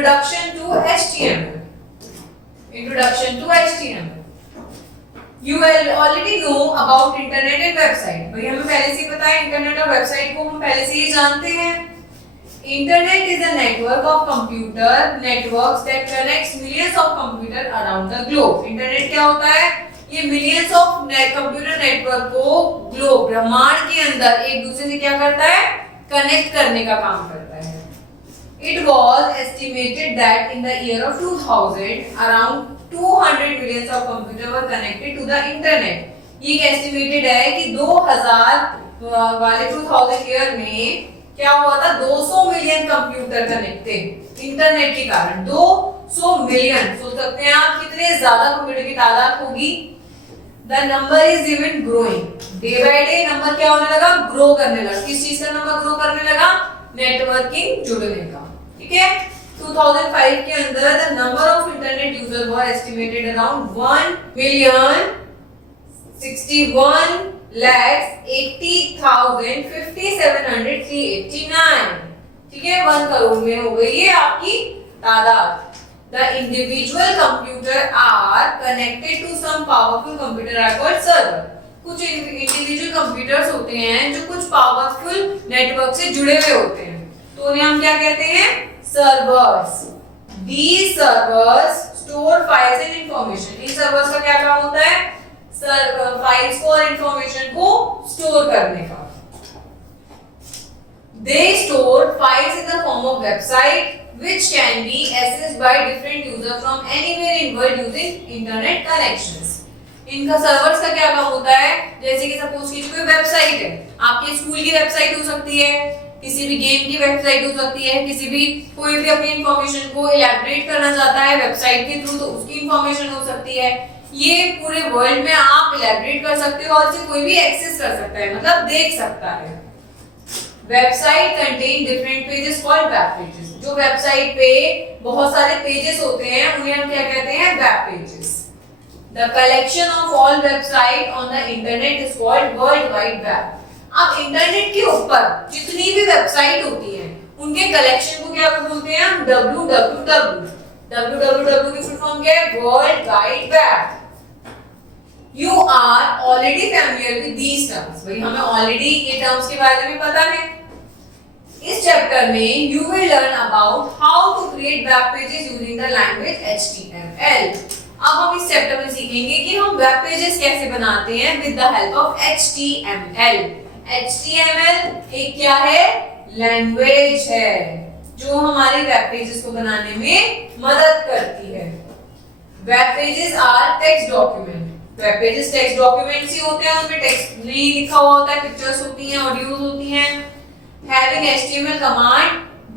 Introduction to HTML. Introduction to HTML. You will already know about internet and website. भाई हमें पहले से ही पता है इंटरनेट और वेबसाइट को हम पहले से ही जानते हैं. Internet is a network of computer networks that connects millions of computer around the globe. Internet क्या होता है? ये millions of computer network को globe ब्रह्मांड के अंदर एक दूसरे से क्या करता है? कनेक्ट करने का काम करता है. It was estimated that in the year of 2000, around 200 millions of computers were connected to the internet. ये एस्टिमेटेड है कि 2000 वाले 2000 ईयर में क्या हुआ था 200 मिलियन कंप्यूटर कनेक्टेड इंटरनेट के कारण. 200 मिलियन, सोच सकते हैं आप कितने ज्यादा कंप्यूटर की तादाद होगी. The number is even growing. Day by day number क्या होने लगा? ग्रो करने लगा. किस चीज का नंबर ग्रो करने लगा? नेटवर्किंग जुड़ने का. ठीक है. 2005 के अंदर the number of internet user were estimated around 1,61,80,389. ठीक है. 1 करोड़ में हो गई है आपकी तादाद. The individual computer are connected to some powerful computer are called server. कुछ इंडिविजुअल कंप्यूटर्स होते हैं जो कुछ पावरफुल नेटवर्क से जुड़े हुए होते हैं, तो उन्हें हम क्या कहते हैं? Servers. These servers store files and information. In servers का क्या काम होता है? फाइल्स को और इंफॉर्मेशन को स्टोर करने का. They store files in the form of website which can be accessed by different users from anywhere in world using internet connections. इनका सर्वर्स का क्या काम होता है? जैसे कि सपोज कीजिए कोई वेबसाइट है, आपके स्कूल की वेबसाइट हो सकती है, किसी भी गेम की वेबसाइट हो सकती है, किसी भी कोई भी अपनी इंफॉर्मेशन को इलैबोरेट करना चाहता है वेबसाइट के थ्रू, तो उसकी इंफॉर्मेशन हो सकती है. ये पूरे वर्ल्ड में आप इलैबोरेट कर सकते हो और इसे कोई भी एक्सेस कर सकता है, मतलब देख सकता है. Website contain different pages called web pages. जो वेबसाइट पे बहुत सारे पेजेस होते हैं उन्हें हम क्या कहते हैं? Web pages. The collection of all website on the internet is called World Wide Web. अब इंटरनेट के ऊपर जितनी भी वेबसाइट होती हैं उनके कलेक्शन को क्या बोलते हैं? हम www. www की फुल फॉर्म क्या है? World wide web. You are already familiar with these terms. भाई हमें ऑलरेडी ये टर्म्स के बारे में पता है. इस चैप्टर में you will learn about how to create web pages using the language HTML. अब हम इस चैप्टर में सीखेंगे कि हम वेब पेजेस कैसे बनाते हैं with the help of HTML. HTML एक क्या है? लैंग्वेज है जो हमारी वेब पेजेस को बनाने में मदद करती है. Web pages are text document. Web pages text documents ही होते हैं, उनमें टेक्स्ट नहीं लिखा हुआ होता है, पिक्चर्स होती हैं, ऑडियोज होती हैं. Having HTML command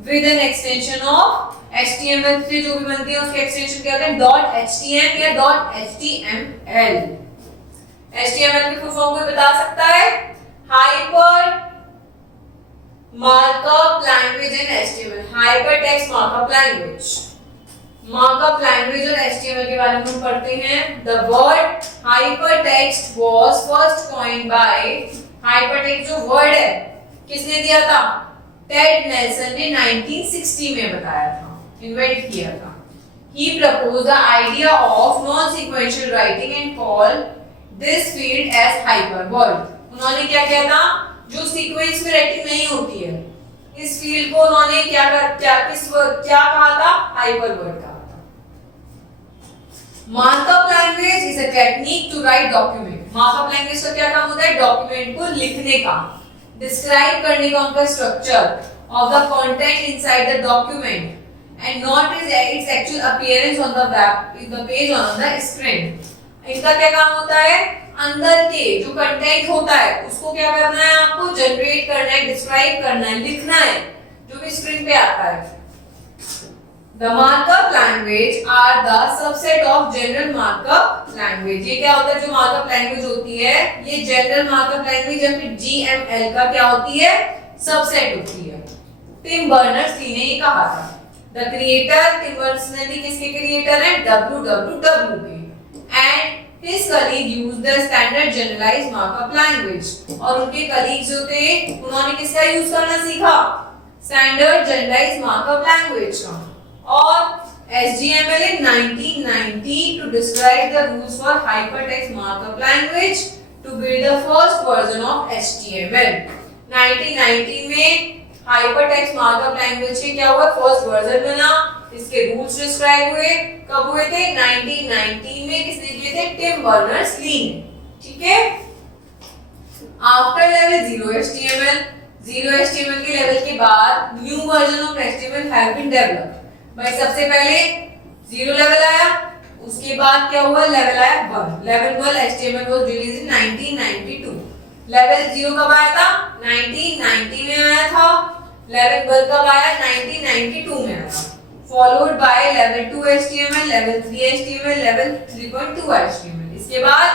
with an extension of HTML से जो भी बनती है उसके एक्सटेंशन क्या होते हैं? .htm या .html. HTML की फुल फॉर्म कोई बता सकता है? Hyper markup language in HTML. Hyper text markup language. Markup language और HTML के बारे में हम पढ़ते हैं. The word hypertext was first coined bye. Hypertext जो वर्ड है किसने दिया था? टेड नेल्सन ने 1960 में बताया था, इन्वेंट किया था. He proposed the idea of non-sequential writing and called this field as hyperword. उन्होंने क्या किया था? जो सीक्वेंस में राइटिंग नहीं होती है, इस फील्ड को उन्होंने क्या कहा था? हाइपरवर्ड कहा था. Markup language is a technique to write document. Markup language का क्या काम होता है? डॉक्यूमेंट को लिखने का, डिस्क्राइब करने का उनका structure of the content inside the document and not its actual appearance on the web the page on the screen. इनका क्या काम होता है? अंदर के जो कंटेंट होता है उसको क्या करना है? आपको जनरेट करना है, डिस्क्राइब करना है, लिखना है जो भी स्क्रीन पे आता है. The markup language are the subset of general markup language. ये क्या होता है? जो markup language होती है ये general markup language या फिर GML का क्या होती है? सबसेट होती है. टिम बर्नर्स-ली ने ये कहा था. The creator टिम बर्नर्स-ली किसके क्रिएटर हैं? www के. And his colleague used the standard generalized markup language. और उनके कलीग जो थे उन्होंने किसका यूज करना सीखा? स्टैंडर्ड जनरलाइज्ड मार्कअप लैंग्वेज का. और HTML in 1990 to describe the rules for hypertext markup language to build the first version of HTML. 1990 में हाइपरटेक्स्ट मार्कअप लैंग्वेज के क्या हुआ, फर्स्ट वर्जन बना, इसके रूल्स डिस्क्राइब हुए, कब हुए थे 1990 में, किसने किए थे, टिम बर्नर्स-ली ने, ठीक है। आफ्टर लेवल 0 HTML के लेवल के बाद new version of HTML have been developed. भाई सबसे पहले 0 लेवल आया, उसके बाद क्या हुआ, लेवल आया 1। Level 1 HTML was released in 1992। Level 0 कब आया था, 1990 में आया था। लेवल 1 कब आया, 1992 में आया था। Followed by level 2 HTML, level 3 HTML, level 3.2 HTML। इसके बाद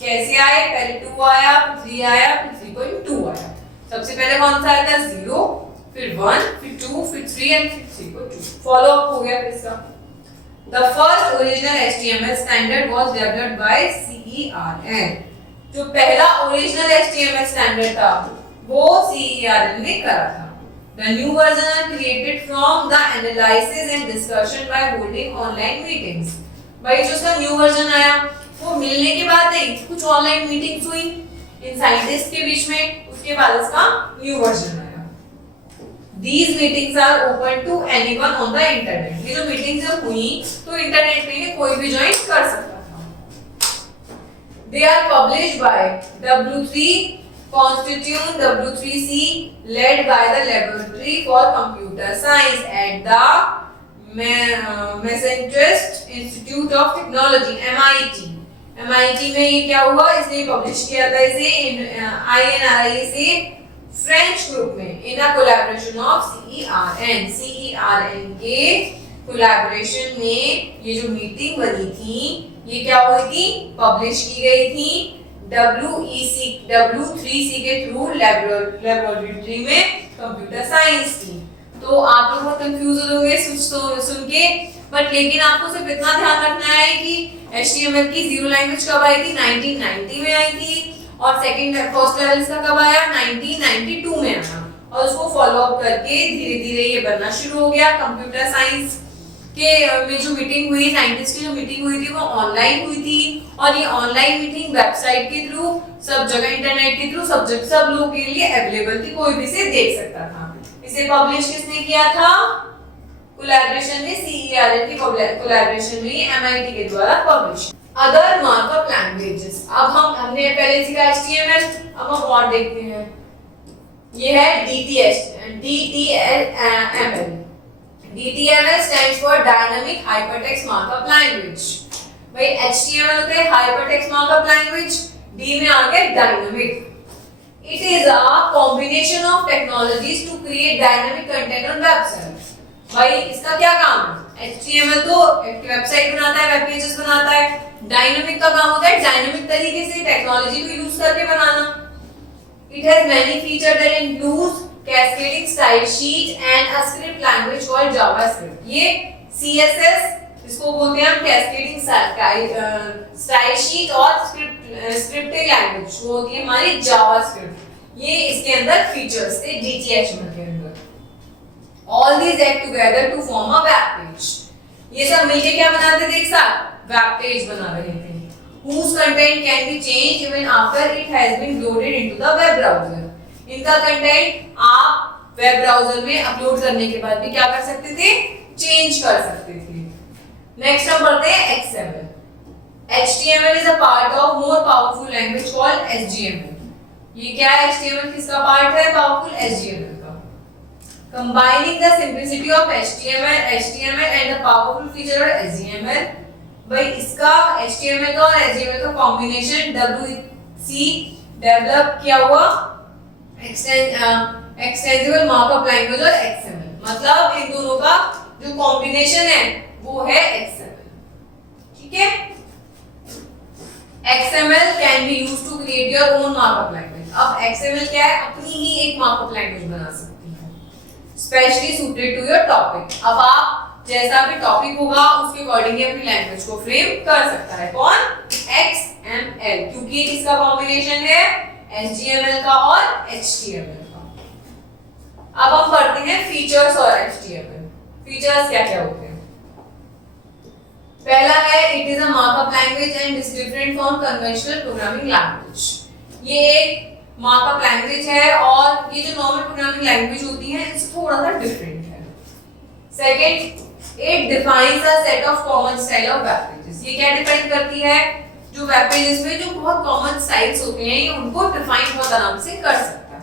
कैसे आए, पहले 2 आया, फिर 3 आया, फिर 3.2 आया। सबसे पहले कौन सा आया था, 0, फिर 1, फिर 2, फिर 3 एंड फिर 3.2। फॉलो अप हो गया फिर इसका। The first original HTML standard was developed by CERN। जो पहला ओरिजिनल HTML स्टैंडर्ड था वो CERN ने करा था। The new version are created from the analysis and discussion by holding online meetings। भाई जो उसका न्यू वर्जन आया वो मिलने के बाद नहीं, कुछ ऑनलाइन मीटिंग्स हुई इन साइंटिस्ट के बीच में, उसके बाद इसका न्यू वर्जन आया। These meetings are open to anyone on the internet। ये जो मीटिंग्स जब हुई तो इंटरनेट पे कोई भी ज्वाइन कर सकता था। They are published by W3 Constituent W3C led by the Laboratory for Computer Science at the Massachusetts Institute of Technology MIT। MIT में ये क्या हुआ, इसने पब्लिश किया था इसे INRI से फ्रेंच ग्रुप में इन अ कोलैबोरेशन ऑफ CERN के कोलैबोरेशन में ये जो मीटिंग बनी थी ये क्या हुई थी, पब्लिश की गई थी W3C के थ्रू लेबोरेटरी में कंप्यूटर साइंस की। तो आप लोग बहुत कंफ्यूज हो गए सुन के, बट लेकिन आपको सिर्फ इतना ध्यान रखना है कि HTML की 0 लैंग्वेज कब आई थी, 1990 में आई थी, और फर्स्ट लेवल इसका कब आया, 1992 में आया, और उसको फॉलो अप करके धीरे धीरे ये बनना शुरू हो गया। कंप्यूटर साइंस के में जो मीटिंग हुई, साइंटिस्ट की जो मीटिंग हुई थी वो ऑनलाइन हुई थी, और ये ऑनलाइन मीटिंग वेबसाइट के थ्रू सब जगह, इंटरनेट के थ्रू सब लोगों के लिए अवेलेबल थी, कोई भी इसे देख सकता था। इसे पब्लिश किसने किया था, कोलैबोरेशन में CERN की कोलैबोरेशन में MIT के द्वारा पब्लिश। अदर मार्कअप लैंग्वेजेस, अब हमने पहले सीखा HTML, अब हम और देखते हैं। ये है DTML। DTML stands for Dynamic Hypertext Markup Language। भाई HTML होता है Hypertext Markup Language, D में आ गया Dynamic। It is a combination of technologies to create dynamic content on websites। भाई इसका क्या काम है, HTML तो वेबसाइट बनाता है, वेब पेजेस बनाता है, डायनामिक का काम होता है डायनामिक तरीके से टेक्नोलॉजी को यूज करके बनाना। It has many features that includes cascading style sheet and a script language called JavaScript। ये CSS इसको बोलते हैं हम, कैस्केडिंग स्टाइल शीट, और स्क्रिप्टिंग लैंग्वेज वो होती है हमारी जावास्क्रिप्ट। ये इसके अंदर फीचर्स थे DTHML के अंदर। All these act together to form a web page। ये सब मिलके क्या बनाते थे एक साथ, वेब पेज बना रहे थे। Whose content can be changed even after it has been loaded into the web browser। इनका कंटेंट आप वेब ब्राउजर में अपलोड करने के बाद भी क्या कर सकते थे, चेंज कर सकते थे। नेक्स्ट हम पढ़ते हैं XML। HTML is a part of more powerful language called HTML। ये क्या है, HTML किसका पार्ट है, पावरफुल HTML का। Combining the simplicity of HTML and the powerful feature of HTML। भाई इसका HTML का और HTML का कॉम्बिनेशन WC डेवलप किया हुआ एक्सटेंसिबल मार्कअप लैंग्वेज और XML। मतलब इन दोनों का जो कॉम्बिनेशन है वो है XML, ठीक है। XML can be used to create your own markup language. अब XML क्या है, अपनी ही एक मार्कअप लैंग्वेज बना सकती है, specially suited to your topic. अब आप जैसा भी टॉपिक होगा उसके अकॉर्डिंग ही अपनी लैंग्वेज को फ्रेम कर सकता है। कौन, XML, क्योंकि इसका कॉम्बिनेशन है HTML का और HTML का। अब हम पढ़ते हैं फीचर्स और HTML। फीचर्स क्या क्या होते हैं। पहला है it is a markup language and is different from conventional programming language. ये एक मार्कअप लैंग्वेज है और ये जो नॉर्मल प्रोग्रामिंग लैंग्वेज होती है इससे थोड़ा सा डिफरेंट है। Second, it defines a set of common style of web pages. ये क्या डिफाइन करती है, जो वेब पेजेस में जो बहुत कॉमन स्टाइल्स होते हैं उनको डिफाइन बहुत आराम से कर सकता है।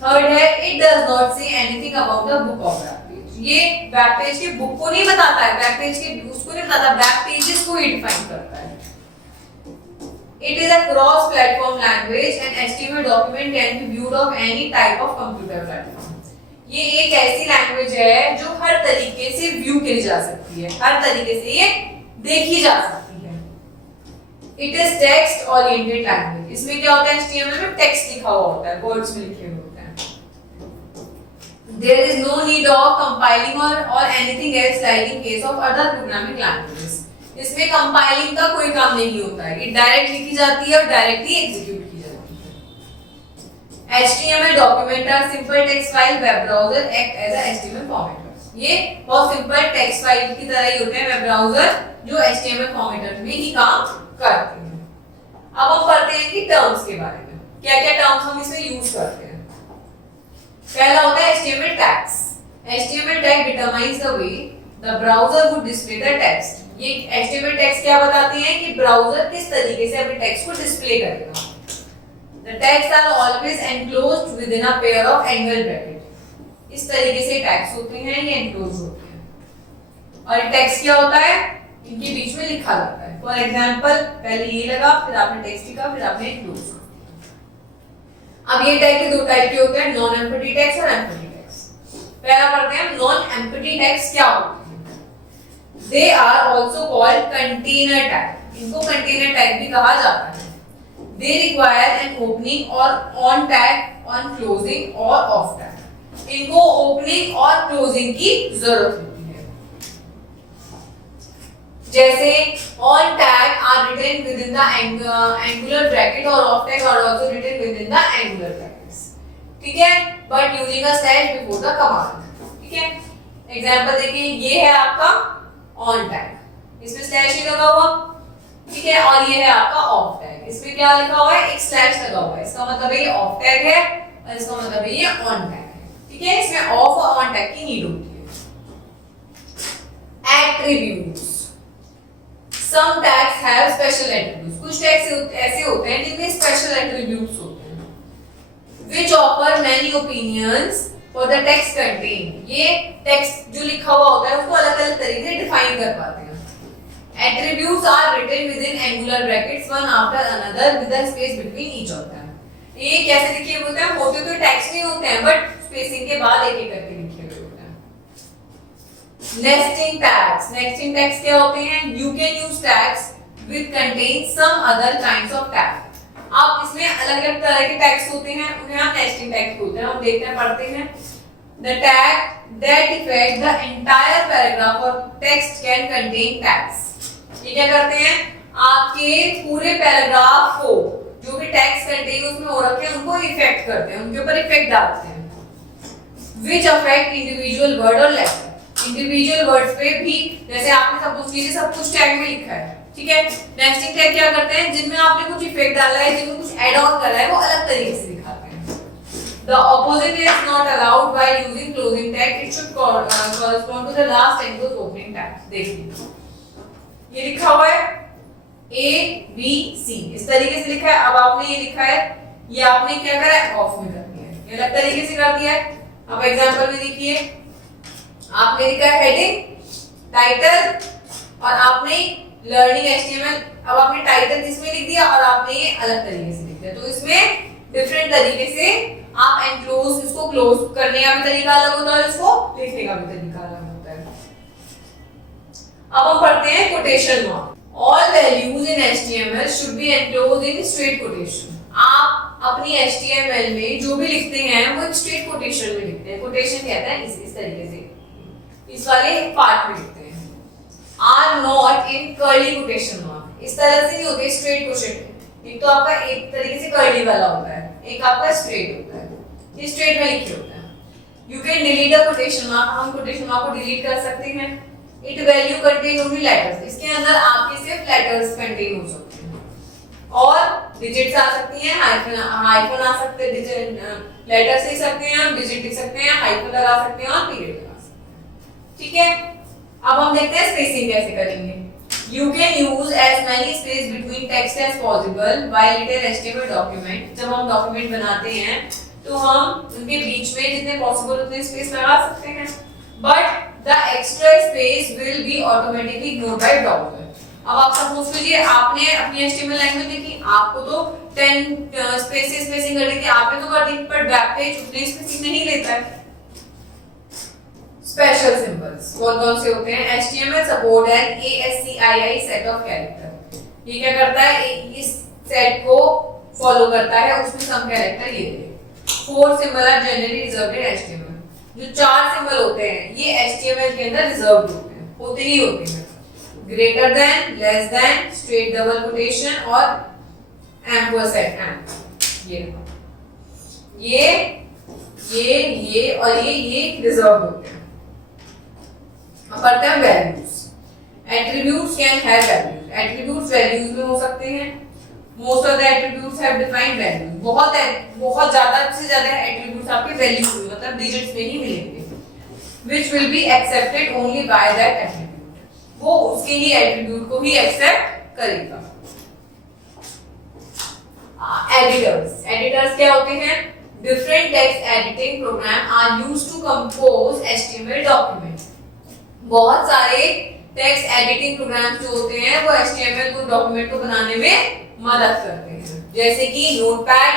थर्ड है it does not say anything about the book of web page. ये वेब पेज के बुक को नहीं बताता है, वेब पेज के उसको नहीं बताता, वेब पेजेस को ही डिफाइन करता है। It is a cross-platform language and HTML document can be viewed of any type of computer platform. ये एक ऐसी लैंग्वेज है जो हर तरीके से व्यू की जा सकती है, हर तरीके से ये देखी जा सकती है। It is text oriented language. इसमें क्या होता है, HTML में टेक्स्ट लिखा हुआ होता है, वर्ड्स में लिखे हुए होते हैं। There is no need of compiling or anything else like in case of other programming languages. इसमें कंपाइलिंग का कोई काम नहीं होता है, ये डायरेक्ट लिखी जाती है और डायरेक्टली एग्जीक्यूट की जाती है। HTML document are simple text file, web browser act as a HTML formatter. ये बहुत सिंपल टेक्स्ट फाइल की तरह ही होते हैं वेब ब्राउज़र जो HTML फॉर्मेटर में ही काम करते हैं। अब हम पढ़ते हैं कि टर्म्स के बारे में, क्या-क्या टर्म्स हम इसमें यूज करते हैं। पहला होता है HTML tags. HTML tag determines the way the browser would display the text. ये HTML टैग्स क्या बताते हैं कि ब्राउज़र किस तरीके से अपने टेक्स्ट को डिस्प्ले करेगा। The tags are always enclosed within a pair of angle bracket। इस तरीके से टैग्स होते हैं, ये enclosed होते हैं। और टेक्स्ट क्या होता है, इनके बीच में लिखा जाता है। फॉर एग्जांपल पहले ये लगा, फिर आपने टेक्स्ट लिखा, फिर आपने enclosed। अब ये टैग के दो टाइप के होते हैं, नॉन एम्पटी टैग्स और एम्पटी टैग्स। पहला पढ़ते हैं नॉन एम्पटी टैग्स क्या होते हैं। They are also called container tag। इनको container tag भी कहा जाता है। They require an opening or on tag, on closing or off tag। इनको opening और closing की जरूरत होती है। जैसे on tag are written within the angular bracket और off tag are also written within the angular brackets। ठीक है, but using a slash before the command। ठीक है, एग्जाम्पल देखिए, ये है आपका ऑन टैग, इसमें स्लैश ही लगा हुआ, ठीक है, और ये है आपका ऑफ टैग, इसमें क्या लिखा हुआ है, एक स्लैश लगा हुआ है, इसका मतलब है ये ऑफ टैग है और इसका मतलब है ये ऑन टैग है। ठीक है, इसमें ऑफ और ऑन टैग की नीड होती है। Attributes, some tags have special attributes. कुछ टैग्स ऐसे होते हैं जिनमें स्पेशल एट्रीब्यूट्स होते हैं। Which offer many opinions for the text content. ये टेक्स्ट जो लिखा हुआ होता है उसको अलग-अलग तरीके से डिफाइन कर पाते हैं। Attributes are written within angular brackets one after another with a space between each of them. ये कैसे लिखे हुए होते हैं, होते तो टेक्स्ट नहीं होते हैं बट स्पेसिंग के बाद एक-एक करके लिखे हुए होते हैं। Nesting tags. नेस्टिंग टैग्स क्या होते हैं, you can use tags with content some other kinds of tag. आप इसमें अलग-अलग तरह के टैग्स होते हैं, उन्हें हम नेस्टिंग टैग्स बोलते हैं। हम देखते हैं, पढ़ते हैं। The tag that affect the entire paragraph or text can contain tags। ये क्या करते हैं, आपके पूरे पैराग्राफ को जो भी टैग्स कंटेन उसमें हो रखे हैं उनको इफेक्ट करते हैं, उनके ऊपर इफेक्ट डालते हैं। Which affect individual word or letter। Individual words पे भी, जैसे आपने सपोज कीजिए सब कुछ टैग में लिखा है, ठीक है, नेस्टिंग टैग क्या करते हैं, जिनमें आपने कुछ इफेक्ट डाला है, जिनमें कुछ ऐड ऑन करा है, वो अलग तरीके से दिखाते हैं। The opposite is not allowed by using closing tag। It should correspond to the last and the opening tag। देखिए, ये लिखा हुआ है A B C, इस तरीके से लिखा है। अब आपने ये लिखा है, ये आपने क्या करा है, ऑफ में कर दिया है, ये अलग तरीके से कर दिया है। अब एग्जांपल में देखिए, आपने लिखा है हेडिंग, टाइटल और आपने लर्निंग HTML। अब आपने टाइटल इसमें लिख दिया और आपने ये अलग तरीके से लिख दिया, तो इसमें डिफरेंट तरीके से आप एनक्लोज, इसको क्लोज करने का भी तरीका अलग होता है, इसको लिखने का भी तरीका अलग होता है। अब हम पढ़ते हैं quotation mark. All values in HTML should be enclosed in straight quotation. आप अपनी HTML में जो भी लिखते हैं वो एक स्ट्रेट कोटेशन में लिखते हैं। कोटेशन कहते हैं इस तरीके से, इस वाले पार्ट में लिखते हैं। Are not in curly quotation mark. इस तरह से नहीं होते स्ट्रेट कोटेशन। एक तो आपका एक तरीके से कर्ली वाला होता है, एक आपका स्ट्रेट होता है, ये स्ट्रेट में लिखे होते हैं। You can delete a quotation mark. हम कोटेशन मार्क को डिलीट कर सकते हैं। It value contain only letters, इसके अंदर आपके सिर्फ लेटर्स कंटेन हो सकते हैं और डिजिट्स आ सकती हैं, हाइफन आ सकते हैं, लेटर्स लिख सकते हैं, डिजिट लिख सकते हैं, हाइफन लगा सकते हैं और पीरियड लगा सकते हैं। ठीक है, अब हम देखते हैं स्पेसिंग कैसे करेंगे। You can use as many space between text as possible while it is HTML document। जब हम डॉक्यूमेंट बनाते हैं तो हम उनके बीच में जितने पॉसिबल उतने स्पेस लगा सकते हैं, but the extra space will be automatically ignored by browser। अब आप सपोज कीजिए आपने अपनी HTML लैंग्वेज देखी, आपको तो 10 स्पेसेस स्पेसिंग करनी थी, आपने तो कर दी, पर वेब पेज उतनी स्पेसिंग नहीं लेता है। स्पेशल सिंबल्स कौन-कौन से होते हैं? HTML support and ASCII set of character. ये क्या करता है? इस सेट को फॉलो करता है, उसमें सम कैरेक्टर ये थे। 4 symbol are generally reserved in HTML। जो 4 सिंबल होते हैं ये HTML के अंदर रिजर्व्ड होते हैं, greater than, less than, straight double quotation और एम्परसैंड। ये और ये रिजर्व्ड होते हैं। अब पढ़ते हैं values. Attributes can have values. Attributes values में हो सकते हैं। Most of the attributes have defined values. बहुत ज्यादा से ज्यादा एट्रीब्यूट्स आपके वैल्यूज में मतलब डिजिट्स में ही मिलेंगे, which will be accepted only by that attribute. वो उसके ही एट्रीब्यूट को ही एक्सेप्ट करेगा। एडिटर्स क्या होते हैं? Different text editing program are used to compose HTML document. बहुत सारे टेक्स्ट एडिटिंग प्रोग्राम्स जो होते हैं वो HTML को डॉक्यूमेंट को बनाने में मदद करते हैं, जैसे कि notepad,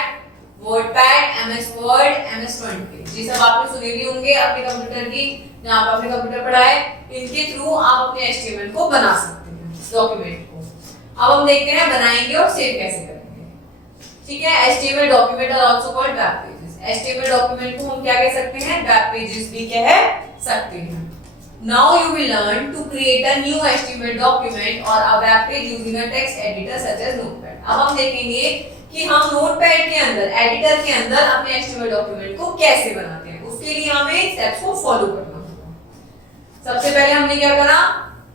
WordPad, MS word, MS front page. ये सब आपने सुने भी होंगे अपने कंप्यूटर की, जहां आप अपने कंप्यूटर पढ़ाए, इनके थ्रू आप अपने HTML को बना सकते हैं डॉक्यूमेंट को। अब हम देखते हैं बनाएंगे और सेव कैसे करेंगे। ठीक है, HTML document are also called web pages. HTML document को हम क्या कह सकते हैं? वेब पेजेस भी कह सकते हैं। Now you will learn to create a new HTML document or a web page using a text editor such as Notepad। अब हम देखेंगे कि हम Notepad के अंदर, एडिटर के अंदर अपने HTML डॉक्यूमेंट को कैसे बनाते हैं। उसके लिए हमें स्टेप्स को फॉलो करना होगा। सबसे पहले हमने क्या करा?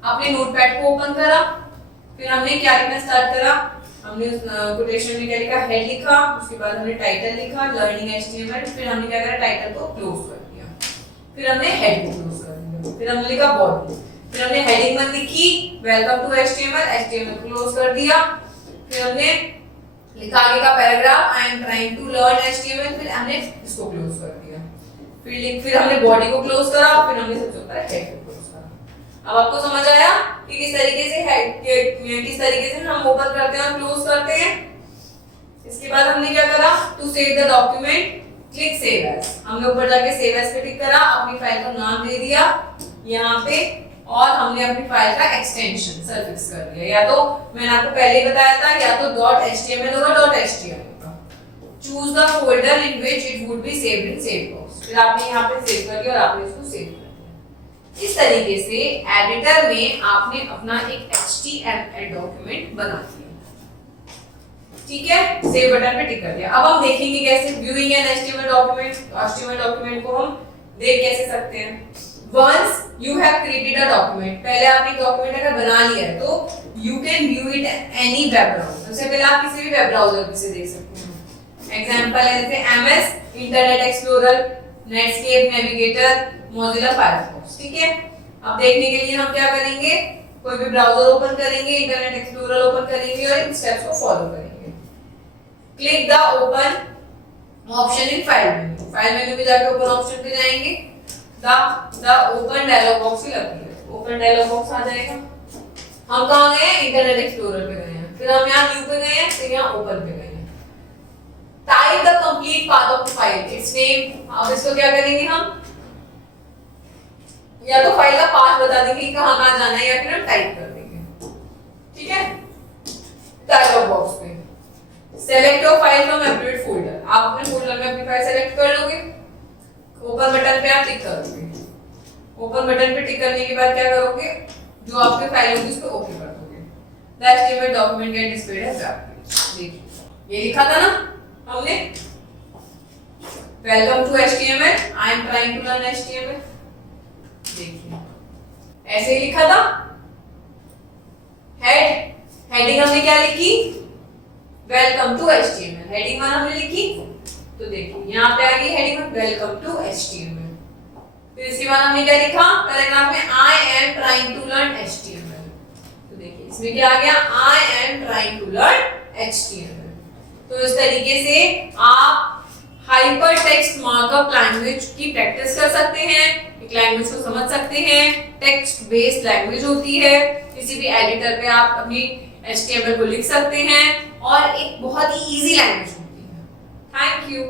अपने Notepad को ओपन करा, फिर हमने क्या लिखना स्टार्ट करा? हमने उस कोटेशन में क्या लिखा? हेड लिखा, उसके बाद हमने टाइटल लिखा, लर्निंग HTML, फिर हमने क्या करा? टाइटल को क्लोज कर दिया, फिर हमने हेड को क्लोज कर दिया, फिर हमने लिखा बॉडी, फिर हमने हेडिंग 1 लिखी, वेलकम टू HTML क्लोज कर दिया, फिर हमने लिखा आगे का paragraph, I am trying to learn HTML, फिर हमने इसको क्लोज कर दिया, फिर हमने बॉडी को क्लोज करा, फिर हमने सबसे ऊपर हेड को क्लोज करा। अब आपको समझ आया कि किस तरीके से हम ओपन करते हैं और क्लोज करते हैं। इसके बाद हमने क्या करा? To save the document click save as. हमने ऊपर जाके सेव एज पे क्लिक करा, अपनी फाइल का नाम दे दिया यहाँ पे, और हमने अपनी फाइल का एक्सटेंशन सर्फिक्स कर दिया। या तो मैंने आपको पहले ही बताया था, या तो .html होगा, .html होगा। Choose the folder in which it would be saved in save box. फिर आपने यहाँ पे सेव कर दिया और आपने इसको सेव कर दिया। इस तरीके से एडिटर में आपने अपना एक HTML डॉक्यूमेंट बना दिया। ठीक है, सेव बटन पे टिक कर दिया। अब हम देखेंगे कैसे viewing an HTML document. HTML document को हम देख कैसे सकते हैं? Once you have created a document, पहले आपने डॉक्यूमेंट अगर बना लिया है तो you can view it any web browser। सबसे पहले आप किसी भी वेब ब्राउज़र पे से देख सकते हैं। एग्जांपल है जैसे MS, internet explorer, Netscape, navigator, Mozilla Firefox. ठीक है, अब देखने के लिए हम क्या करेंगे? कोई भी ब्राउज़र ओपन करेंगे, इंटरनेट एक्सप्लोरर ओपन करेंगे और इन स्टेप्स को फॉलो करेंगे। Click the open option in file menu. File menu में जाके ओपन ऑप्शन पे जाएंगे, द ओपन डायलॉग बॉक्स ही लगती है, ओपन डायलॉग बॉक्स आ जाएगा। हम कहाँ गए हैं? इंटरनेट एक्सप्लोरर पे गए हैं, फिर हम यहाँ न्यू पे गए हैं, फिर यहाँ ओपन पे गए हैं। Type the complete path of the file, it's name. अब इसको क्या करेंगे हम? या तो फाइल का पाथ बता देंगे कि कहाँ कहाँ जाना है, या फिर हम टाइप कर देंगे। ठीक है, डायलॉग बॉक्स पे select your file from uploaded folder. आप अपने फोल्डर में अपनी फाइल सेलेक्ट कर लोगे, ओपन बटन पे आप टिक करोगे। ओपन बटन पे टिक करने के बाद क्या करोगे? जो आपकी फाइल होगी उसको ओके कर दोगे। The HTML document get displayed as web page. देखिए ये लिखा था ना हमने, welcome to HTML, I am trying to learn HTML। देखिए ऐसे ही लिखा था। हेडिंग हमने क्या लिखी, वेलकम टू HTML, हेडिंग 1 हमने लिखी। तो देखिए यहाँ पे आ गई हेडिंग 1 वेलकम टू HTML। फिर इसके बाद हमने क्या लिखा पैराग्राफ में, I am trying to learn HTML। तो देखिए इसमें क्या आ गया, I am trying to learn HTML। तो इस तरीके से आप हाइपर टेक्स्ट मार्कअप लैंग्वेज की प्रैक्टिस कर सकते हैं, एक लैंग्वेज को समझ सकते हैं। टेक्स्ट बेस्ड लैंग्वेज होती है, किसी भी एडिटर पे आप अपनी HTML को लिख सकते हैं और एक बहुत ही इजी लैंग्वेज होती है। Thank you.